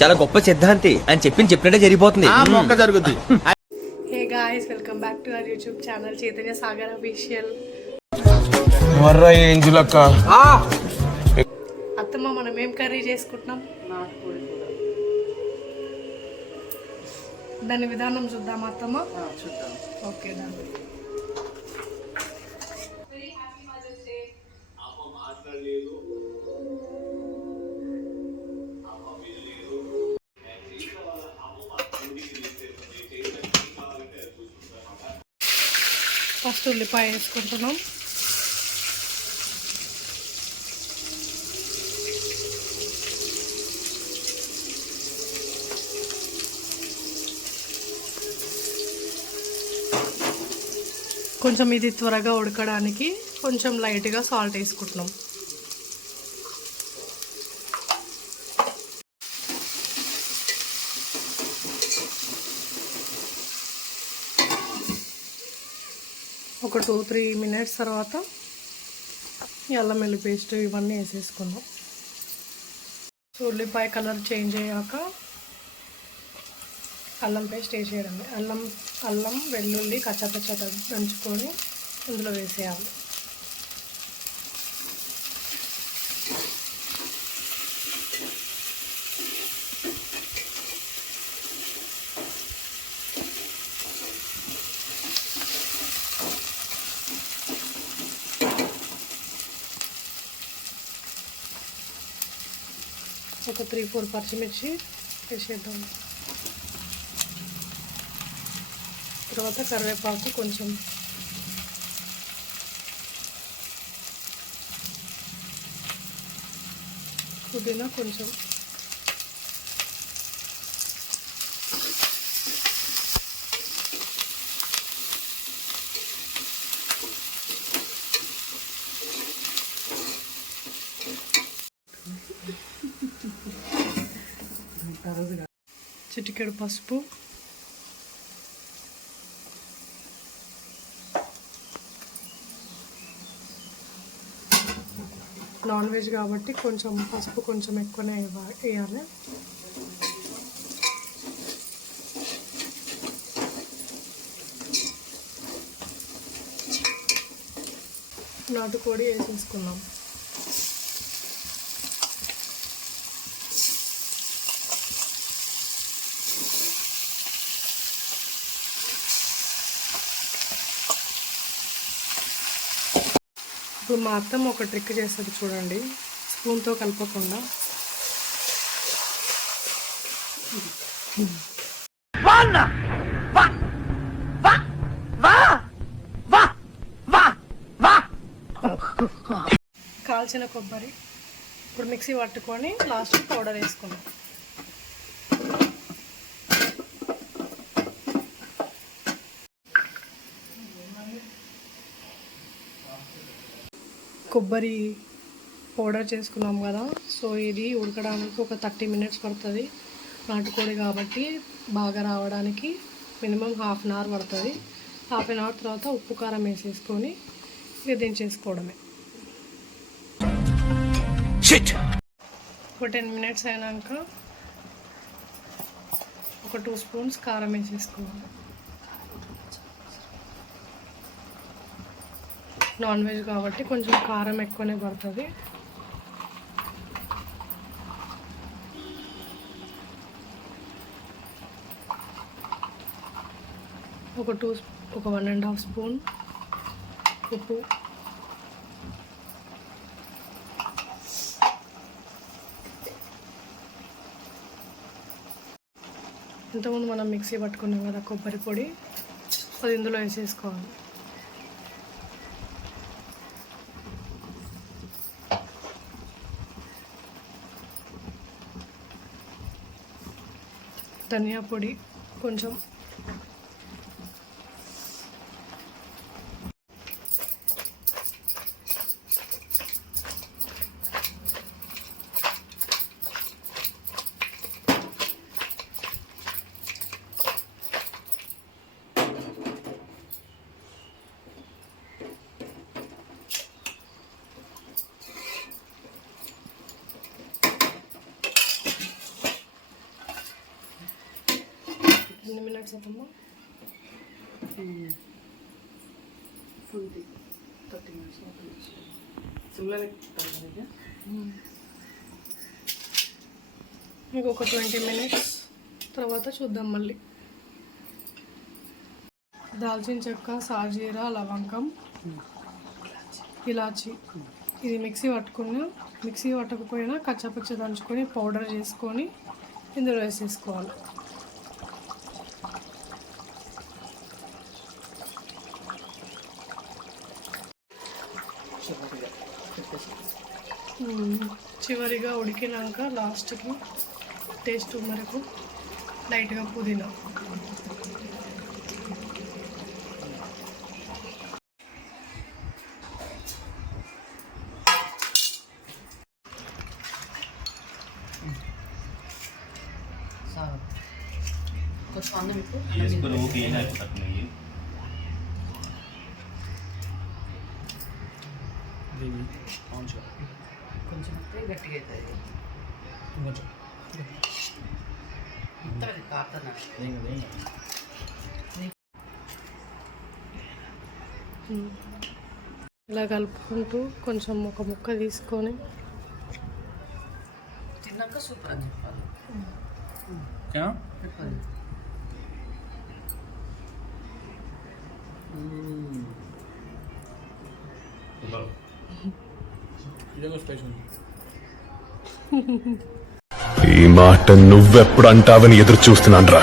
చాలా గొప్ప సిద్ధాంతి అని చెప్పినట్టే జరిగిపోతుంది. మొక్క జరుగుద్ది. Hey guys, welcome back to our YouTube channel Chaitanya Sagar official. అత్తమ్మ, మనం ఏం కర్రీ చేసుకుంటున్నాం? దాని విధానం చూద్దాం అత్తమ్మ. చూద్దాం. ఓకే, దాని ఫస్ట్ ఉల్లిపాయ వేసుకుంటున్నాం. కొంచెం ఇది త్వరగా ఉడకడానికి కొంచెం లైట్గా సాల్ట్ వేసుకుంటున్నాం. ఒక 2-3 మినిట్స్ తర్వాత అల్లం వెల్లుల్లి పేస్ట్ ఇవన్నీ వేసేసుకుందాం. ఉల్లిపాయ కలర్ చేంజ్ అయ్యాక అల్లం పేస్ట్ వేసేయడమే. అల్లం వెల్లుల్లి కచ్చపచ్చ దంచుకొని ఇందులో వేసేయాలి. ఒక 3-4 పచ్చిమిర్చి వేసేద్దాం. తర్వాత కరివేపాకు కొంచెం, పుదీనా కొంచెం, చిటికెడు పసుపు, నాన్ వెజ్ కాబట్టి కొంచెం పసుపు కొంచెం ఎక్కువనే వేయాలి. నాటుకోడి వేసేసుకున్నాం. ఇప్పుడు మా అత్తమ్మ ఒక ట్రిక్ చేస్తుంది చూడండి, స్పూన్తో కలపకుండా. కాల్చిన కొబ్బరి ఇప్పుడు మిక్సీ పట్టుకొని లాస్ట్ పౌడర్ వేసుకున్నాం. కొబ్బరి పౌడర్ చేసుకున్నాం కదా, సో ఇది ఉడకడానికి ఒక 30 మినిట్స్ పడుతుంది. నాటుకోడి కాబట్టి బాగా రావడానికి మినిమం 1/2 అవర్ పడుతుంది. 1/2 అవర్ తర్వాత ఉప్పు కారం వేసేసుకొని ఇక దించేసుకోవడమే. ఒక 10 మినిట్స్ అయినాక ఒక 2 స్పూన్స్ కారం వేసేసుకోవాలి. నాన్ వెజ్ కాబట్టి కొంచెం కారం ఎక్కువనే పడుతుంది. ఒక 1.5 స్పూన్ ఉప్పు, ఇంతకుముందు మనం మిక్సీ పట్టుకున్నాం కదా కొబ్బరి పొడి, అది ఇందులో వేసేసుకోవాలి. ధనియా పొడి కొంచెం, మినిట్స్ అవుతుందా? 30 minutes సిమ్లర్ మీకు ఒక 20 మినిట్స్ తర్వాత చూద్దాం మళ్ళీ. దాల్చిన చెక్క, సాజీరా, లవంగం, ఇలాచి ఇది మిక్సీ పట్టకపోయినా కచ్చపచ్చ దంచుకొని పౌడర్ చేసుకొని ఇందులో వేసేసుకోవాలి. చివరిగా ఉడికినాక లాస్ట్కి టేస్ట్ వరకు లైట్గా పుదీనా. కొంచెం అన్నం ఇప్పుడు కొంచెం అయితే గట్టిగా అవుతుంది. కొంచెం మొత్తం అది కాపుతున్నా ఇలా కలుపుకుంటూ కొంచెం ఒక ముక్క తీసుకొని తిన్నాక సూపర్ అని చెప్పాలి. చెప్పాలి. ఈ మాట నువ్వెప్పుడు అంటావని ఎదురు చూస్తున్నాను రా.